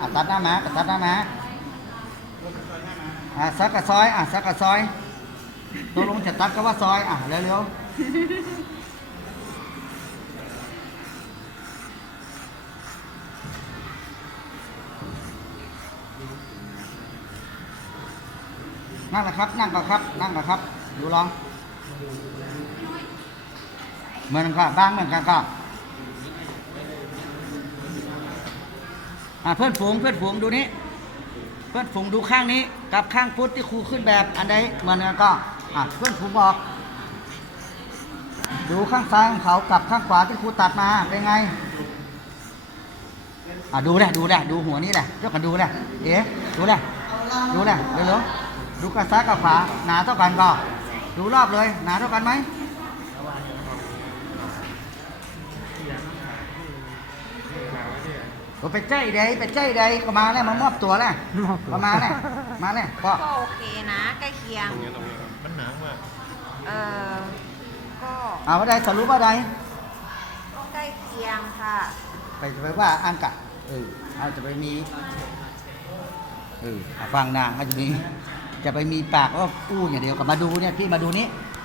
อะตัดหน้ามาตัดหน้ามาอะซักกระซอยอะซักกระซอยตกลงจะตัดก็ว่าซอยอะเร็วๆนั่งนะครับ นั่งก่อนครับ นั่งก่อนครับ ดูลองเหมือนกันบ้างเหมือนกันก็ อะเพื่อนฝูงเพื่อนฝูงดูนี้ เพื่อนฝูงดูข้างนี้ กับข้างฟุตที่ครูขึ้นแบบอันใดเหมือนกันก็อะเพื่อนฝูงบอก ดูข้างซ้ายของเขากับข้างขวาที่ครูตัดมาเป็นไงอะดูเลยดูเลยดูหัวนี้แหละยกกันดูเลยเอ๊ะดูเลยดูเลยเร็วๆดูกับซ้ายกับขวาหนาเท่ากันก็ดูรอบเลยหนาเท่ากันไหม ก็ไปใจใดไปใจใดก็มาแล้วมามอบตัวแล้วก็มาแล้วมาแล้วก็ก็โอเคนะใกล้เคียง ตรงนี้ตรงนี้มันหนามากเออก็เอาว่าใดสรุปว่าใดก็ใกล้เคียงค่ะ ไปไปว่าอังกะเออเอาจะไปมีเออเอาฟังนางมันจะมีจะไปมีปากว่าอู้อย่างเดียวกับมาดูเนี่ยพี่มาดูนี้อ